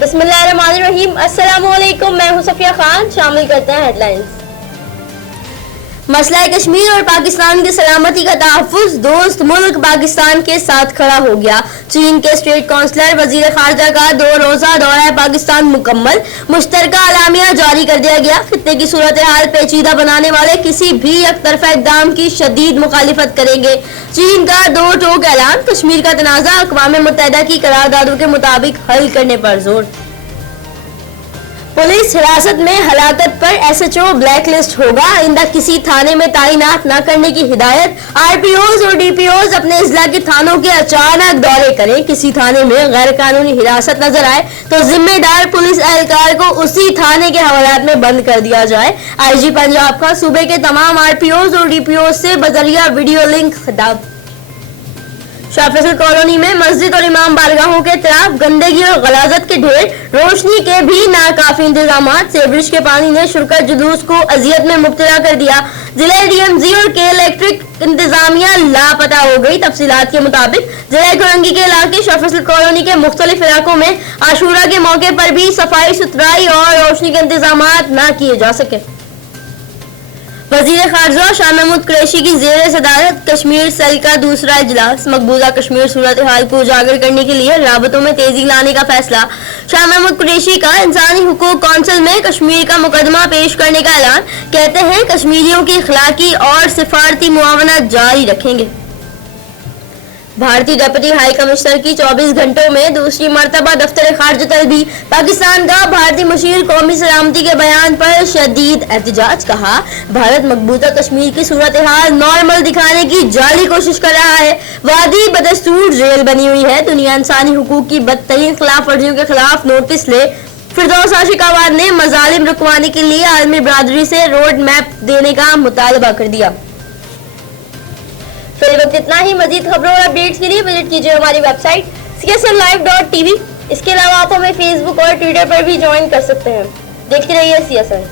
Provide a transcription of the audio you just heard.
बिस्मिल्लाहिर्रहमानिर्रहीम। अस्सलाम वालेकुम, मैं हूं सफिया खान। शामिल करते हैं हेडलाइंस। मसला कश्मीर और पाकिस्तान की सलामती का तहफ़्फ़ुज़, दोस्त मुल्क पाकिस्तान के साथ खड़ा हो गया। चीन के स्टेट काउंसलर वज़ीर ख़ारजा का 2 रोज़ा दौरा पाकिस्तान मुकम्मल, मुश्तरका अलामिया जारी कर दिया गया। खित्ते की सूरत हाल पेचीदा बनाने वाले किसी भी एक तरफ़ा इक़दाम की शदीद मुखालिफत करेंगे। चीन का 2 टोक ऐलान, कश्मीर का तनाज़ा अक़वाम मुत्तहिदा की करारदादों के मुताबिक हल करने पर जोर। पुलिस हिरासत में हलाकत पर SHO ब्लैक लिस्ट होगा। आइंदा किसी थाने में तैनात न करने की हिदायत। RPOs और DPOs अपने इजला के थानों के अचानक दौरे करें। किसी थाने में गैर कानूनी हिरासत नजर आए तो जिम्मेदार पुलिस एहलकार को उसी थाने के हवालात में बंद कर दिया जाए। IG पंजाब का सूबे के तमाम RPOs और DPOs से बजरिया वीडियो लिंक खिताब। शाह फैसल कॉलोनी में मस्जिद और इमाम बारगाहों के तरफ गंदगी और गलाजत के ढेर, रोशनी के भी नाकाफी इंतजाम। सेवरेज के पानी ने शुरकत जुलूस को अजियत में मुब्तला कर दिया। जिला DMZ और के इलेक्ट्रिक इंतजामिया लापता हो गई। तफसीलात के मुताबिक जिला कोरंगी के इलाके शाह फैसल कॉलोनी के मुख्तलिफ इलाकों में आशूरा के मौके पर भी सफाई सुथराई और रोशनी के इंतजाम न किए जा सके। वज़ीर ख़ारजा शाह महमूद कुरैशी की ज़ेर सदारत कश्मीर सेल का दूसरा इजलास। मकबूजा कश्मीर सूरत हाल को उजागर करने के लिए राबतों में तेजी लाने का फैसला। शाह महमूद कुरैशी का इंसानी हुकूक कौंसिल में कश्मीर का मुकदमा पेश करने का ऐलान। कहते हैं कश्मीरियों की इखलाकी और सिफारती मुआवना जारी रखेंगे। भारतीय डिप्टी हाई कमिश्नर की 24 घंटों में दूसरी मरतबा दफ्तर खारजा तलबी। पाकिस्तान का भारतीय मुशीर कौमी सलामती के बयान पर शदीद एहतजाज। कहा भारत मकबूजा कश्मीर की सूरत हाल नॉर्मल दिखाने की जाली कोशिश कर रहा है। वादी बदस्तूर जेल बनी हुई है। दुनिया इंसानी हुकूक की बदतरीन खिलाफ वर्जियों के खिलाफ नोटिस ले। फिरदौस आशिकाबाद ने मजालिम रुकवाने के लिए आलमी बरादरी से रोड मैप देने का मुतालबा कर दिया। फिर वक्त इतना ही। मजीद खबरों और अपडेट्स के लिए विजिट कीजिए हमारी वेबसाइट csnlive.tv। इसके अलावा आप हमें फेसबुक और ट्विटर पर भी ज्वाइन कर सकते हैं। देखते रहिए CSN।